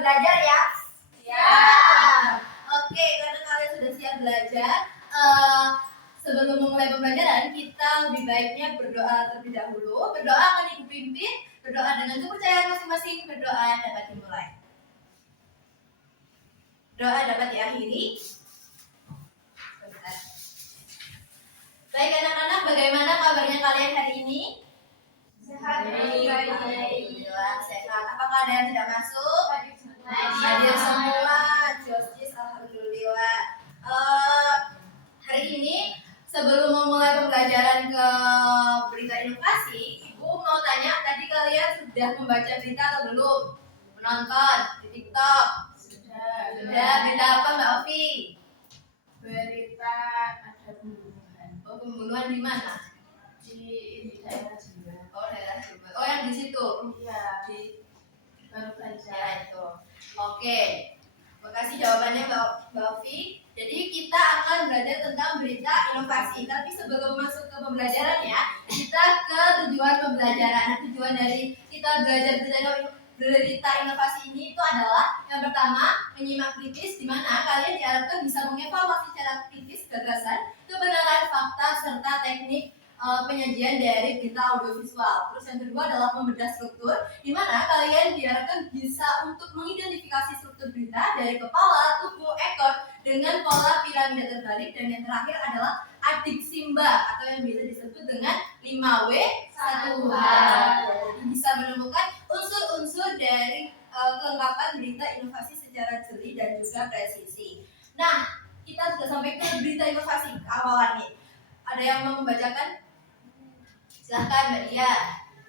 belajar ya? Siap. Oke, karena kalian sudah siap belajar, sebelum memulai pembelajaran kita lebih baiknya berdoa terlebih dahulu. Berdoa akan Ibu pimpin, berdoa dengan kepercayaan masing-masing, berdoa dapat dimulai. Doa dapat diakhiri. Baik anak-anak, bagaimana kabarnya kalian hari ini? Sehat. Alhamdulillah sehat. Apakah ada yang tidak masuk? Hadir semua. Jostis, alhamdulillah. Hari ini sebelum memulai pembelajaran ke berita inovasi, Ibu mau tanya, tadi kalian sudah membaca berita atau belum? Menonton di TikTok? Sudah. Berita apa Mbak Ovi? Berita ada pembunuhan. Oh, pembunuhan di mana? Di daerah Jember. Oh, daerah Jember. Oh, yang di situ? Iya, di baru belajar. Ya, itu. Oke. Makasih jawabannya Mbak Ovi. Jadi kita akan belajar tentang berita inovasi. Tapi sebelum masuk ke pembelajaran ya, kita ke tujuan pembelajaran. Tujuan dari kita belajar berita inovasi ini itu adalah yang pertama, menyimak kritis, di mana kalian diharapkan bisa mengevaluasi secara kritis gagasan, kebenaran fakta serta teknik penyajian dari berita audiovisual. Terus yang kedua adalah membedah struktur, di mana kalian diharapkan bisa untuk mengidentifikasi struktur berita dari kepala, tubuh, ekor dengan pola piramida terbalik, dan yang terakhir adalah adik simba atau yang bisa disebut dengan 5W 1H. Jadi bisa menemukan unsur-unsur dari kelengkapan berita inovasi secara jeli dan juga presisi. Nah, kita sudah sampai ke berita inovasi awalan nih. Ada yang mau membacakan? Silahkan Mbak Dia.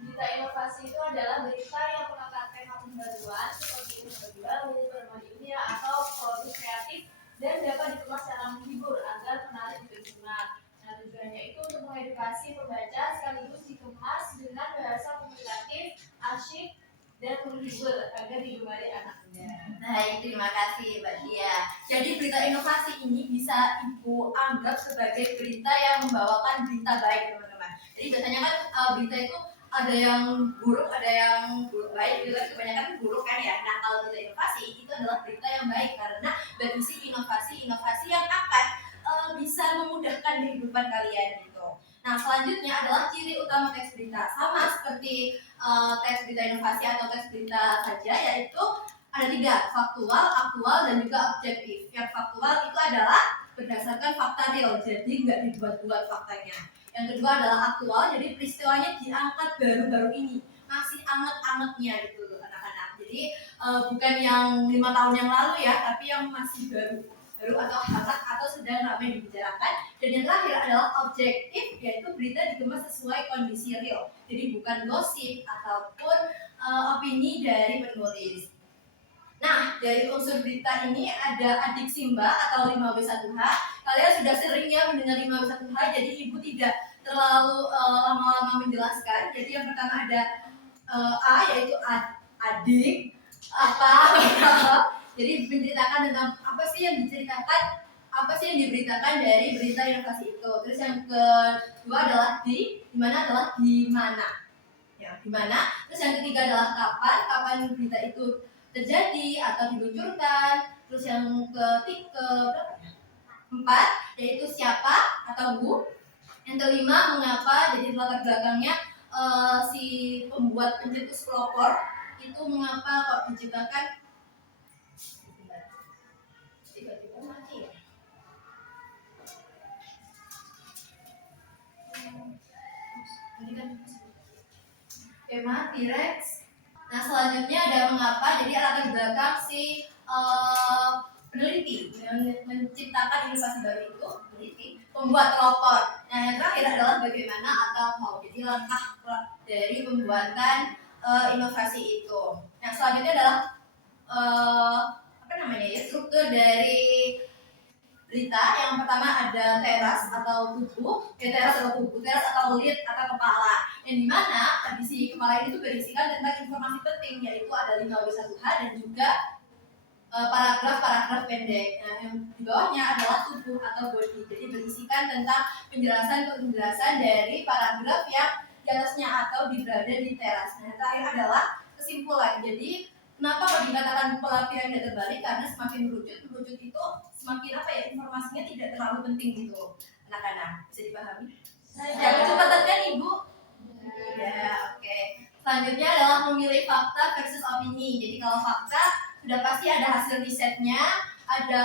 Berita inovasi itu adalah berita yang mengangkat tema pembaruan seperti ilmu baru, berbagai dunia atau produk kreatif dan dapat dikemas secara menghibur agar menarik pendengar. Nah, tujuannya itu untuk mengedukasi pembaca sekaligus dikemas dengan bahasa komunikatif, asyik, dan menghibur agar digemari anak muda. Baik, terima kasih Mbak Dia. Jadi berita inovasi ini bisa Ibu anggap sebagai berita yang membawakan berita baik, teman-teman. Jadi biasanya kan berita itu ada yang buruk, ada yang baik, gitu kan, kebanyakan buruk kan ya. Nah, kalau berita inovasi itu adalah berita yang baik karena berisi inovasi-inovasi yang akan bisa memudahkan kehidupan kalian gitu. Nah, selanjutnya adalah ciri utama teks berita. Sama seperti teks berita inovasi atau teks berita saja, yaitu ada 3, faktual, aktual, dan juga objektif. Yang faktual itu adalah berdasarkan fakta real, jadi nggak dibuat-buat faktanya. Yang kedua adalah aktual, jadi peristiwanya diangkat baru-baru ini, masih anget-angetnya gitu loh anak-anak. Jadi bukan yang 5 tahun yang lalu ya, tapi yang masih baru atau hangat atau sedang ramai dibicarakan. Dan yang terakhir adalah objektif, yaitu berita dikemas sesuai kondisi real, jadi bukan gosip ataupun opini dari penulis. Nah, dari unsur berita ini ada adik simba atau 5W1H. Kalian sudah sering ya mendengar 5W1H, jadi Ibu tidak terlalu lama-lama menjelaskan. Jadi yang pertama ada A, yaitu adik apa. Jadi menceritakan tentang apa sih yang diberitakan dari berita inovasi itu. Terus yang kedua adalah di mana adalah di mana. Ya, di mana. Terus yang ketiga adalah kapan berita itu terjadi atau diluncurkan. Terus yang keempat yaitu siapa atau who. Yang kelima mengapa, jadi latar belakangnya si pembuat pencetus pelopor itu mengapa kok diciptakan. Tiba-tiba mati ya. Mati Rex. Nah, selanjutnya ada mengapa, jadi latar belakang si peneliti yang menciptakan inovasi baru itu, peneliti, pembuat pelopor. Nah, yang terakhir adalah bagaimana atau how, jadi langkah dari pembuatan inovasi itu. Nah, selanjutnya adalah struktur dari berita. Yang pertama ada teras atau tubuh, teras atau lid atau kepala. Yang dimana di si kepala ini tuh berisikan tentang informasi penting, yaitu ada 5W1H dan juga paragraf pendek. Nah, yang di bawahnya adalah tubuh atau body, jadi berisikan tentang penjelasan dari paragraf yang di atasnya atau berada di teras. Nah, yang terakhir adalah kesimpulan. Jadi Kenapa kok dikatakan pola piramida terbalik? Karena semakin merucut itu semakin apa ya, informasinya tidak terlalu penting gitu anak-anak. Bisa dipahami? Jangan cepat kan Ibu? Ya, oke. Selanjutnya adalah memilih fakta versus opini. Jadi kalau fakta sudah pasti ada hasil risetnya, ada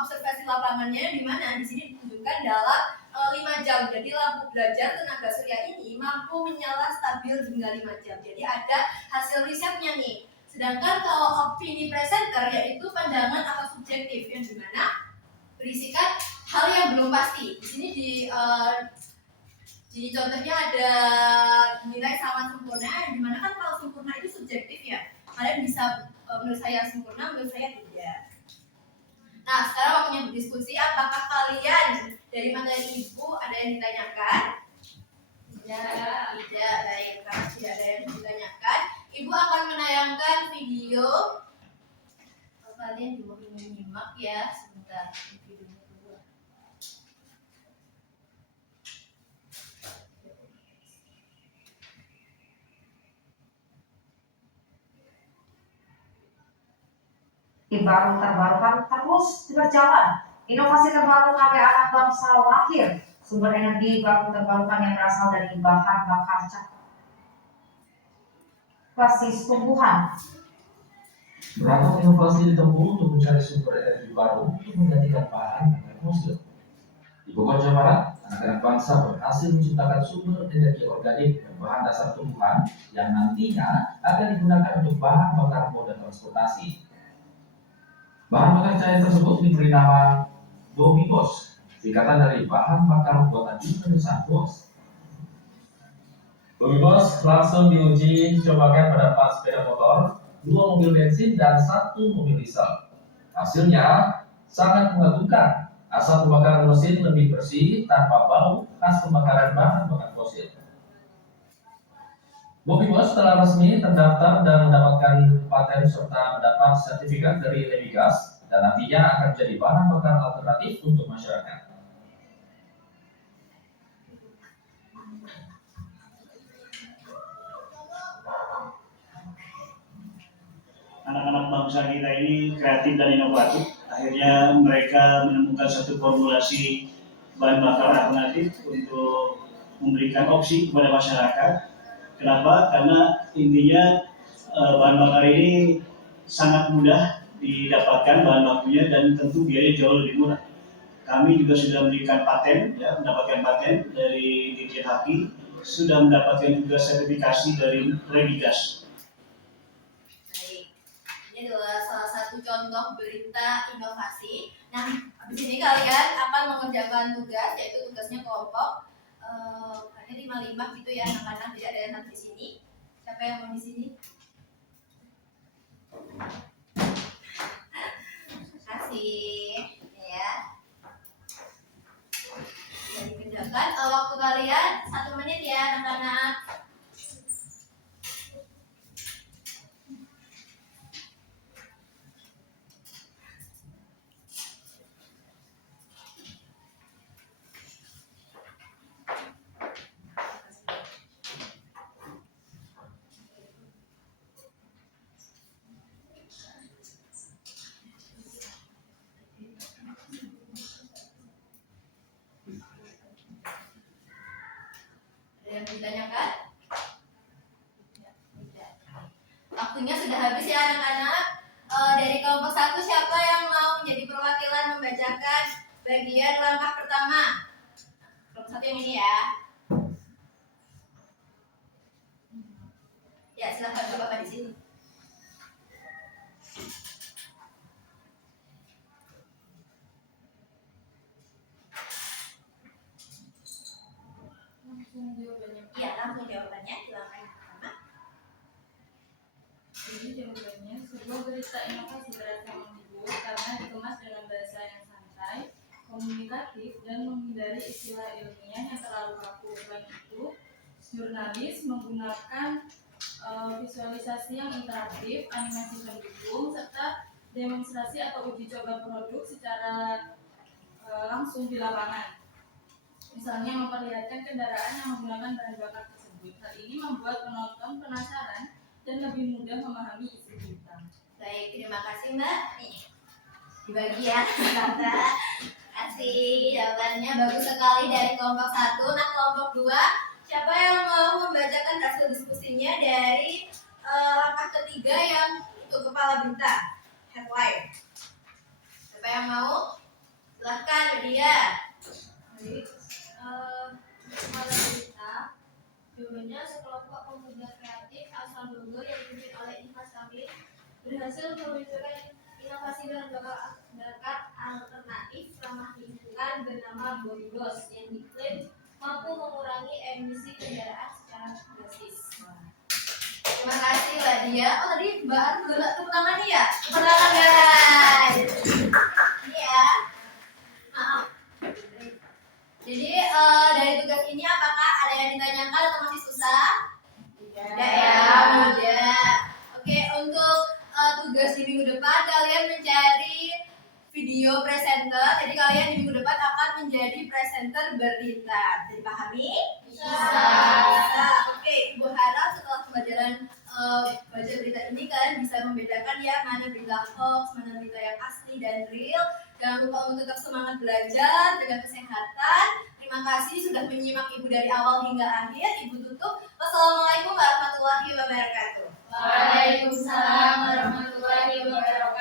observasi lapangannya, di mana di sini ditunjukkan dalam 5 jam. Jadi lampu belajar tenaga surya ini mampu menyala stabil hingga 5 jam. Jadi ada hasil risetnya nih. Sedangkan kalau opini presenter yaitu pandangan atau subjektif yang dimana berisikan hal yang belum pasti. Di sini di contohnya ada nilai sama sempurna, dimana kan kalau sempurna itu subjektif ya. Kalian bisa menurut saya sempurna, menurut saya tidak. Nah, sekarang waktunya berdiskusi. Apakah kalian dari materi Ibu ada yang ditanyakan? Tidak. Baik, karena tidak ada yang ditanyakan, Ibu akan menayangkan video. Kalian juga menyimak ya, sebentar. Videonya dulu. Baru terbarukan terus berjalan. Inovasi terbaru karya anak bangsa lahir. Sumber energi baru terbarukan yang berasal dari bahan bakar basis tumbuhan. Beragam inovasi ditempuh untuk mencari sumber energi baru untuk menggantikan bahan bakar fosil. Di Bogor, Jawa Barat, anak-anak bangsa berhasil menciptakan sumber energi organik berbahan dasar tumbuhan yang nantinya akan digunakan untuk bahan bakar moda transportasi. Bahan bakar cair tersebut diberi nama Bobby Boss, singkatan dari bahan bakar buatan Indonesia Boss. Bobby Boss langsung diuji cobakan pada 4 sepeda motor, 2 mobil bensin, dan 1 mobil diesel. Hasilnya sangat mengagumkan. Asap pembakaran mesin lebih bersih tanpa bau khas pembakaran bahan bakar fosil. Bobby Boss telah resmi terdaftar dan mendapatkan paten serta mendapat sertifikat dari Levigas dan nantinya akan menjadi bahan bakar alternatif untuk masyarakat. Anak-anak bangsa kita ini kreatif dan inovatif. Akhirnya mereka menemukan satu formulasi bahan bakar alternatif untuk memberikan opsi kepada masyarakat. Kenapa? Karena intinya bahan bakar ini sangat mudah didapatkan bahan bakunya dan tentu biayanya jauh lebih murah. Kami juga sudah memberikan paten, ya, mendapatkan paten dari Dirjen Haki, sudah mendapatkan juga sertifikasi dari Levigas. Baik, ini adalah salah satu contoh berita inovasi. Nah, habis ini kalian akan mengerjakan tugas, yaitu tugasnya kelompok. Kayaknya 5 gitu ya anak-anak, tidak ada yang di sini. Siapa yang mau di sini? Kasih ya. Jadi kerjakan waktu kalian 1 menit ya anak-anak. Yang ditanyakan? Tidak. Waktunya sudah habis ya anak-anak. Dari kelompok 1 siapa yang mau menjadi perwakilan membacakan bagian langkah pertama? Kelompok 1 yang ini ya. Ya, silakan Bapak di sini. Iya, langsung jawabannya di langkah yang pertama. Jadi jawabannya, sebuah berita inovasi berasa menghibur karena dikemas dengan bahasa yang santai, komunikatif, dan menghindari istilah ilmiah yang terlalu kaku. Selain itu, jurnalis menggunakan visualisasi yang interaktif, animasi pendukung, serta demonstrasi atau uji coba produk secara langsung di lapangan. Misalnya memperlihatkan kendaraan yang menggunakan bahan bakar tersebut. Hal ini membuat penonton penasaran dan lebih mudah memahami isi berita. Baik, terima kasih Mbak. Nih, dibagi ya, Tante. Kasih jawabannya bagus sekali dari kelompok 1. Nah, kelompok 2, siapa yang mau membacakan hasil diskusinya dari langkah ketiga yang untuk kepala berita, headline? Siapa yang mau? Silahkan, dia. Baik, kepala berita jawabannya sekelompok pemuda kreatif asal Bogor yang dipimpin oleh Ikhlas Kamil berhasil meluncurkan inovasi bahan bakar alternatif ramah lingkungan bernama Bombos yang diklaim mampu mengurangi emisi kendaraan secara drastis. Terima kasih Mbak Dia. Oh tadi Mbak Arun udah tepuk tangan nih ya? Tepuk tangan guys. Ini ya. Maaf. Jadi dari tugas ini apakah ada yang ditanyakan atau masih susah? Tidak ya, mudah. Oke, untuk tugas di minggu depan kalian mencari video presenter. Jadi kalian di minggu depan akan menjadi presenter berita. Bisa dipahami? Bisa. Oke, Ibu harap setelah pembelajaran baca berita ini kalian bisa membedakan ya mana berita hoax, mana berita yang asli dan real. Jangan lupa untuk tetap semangat belajar, jaga kesehatan. Terima kasih sudah menyimak Ibu dari awal hingga akhir. Ibu tutup. Wassalamualaikum warahmatullahi wabarakatuh. Waalaikumsalam warahmatullahi wabarakatuh.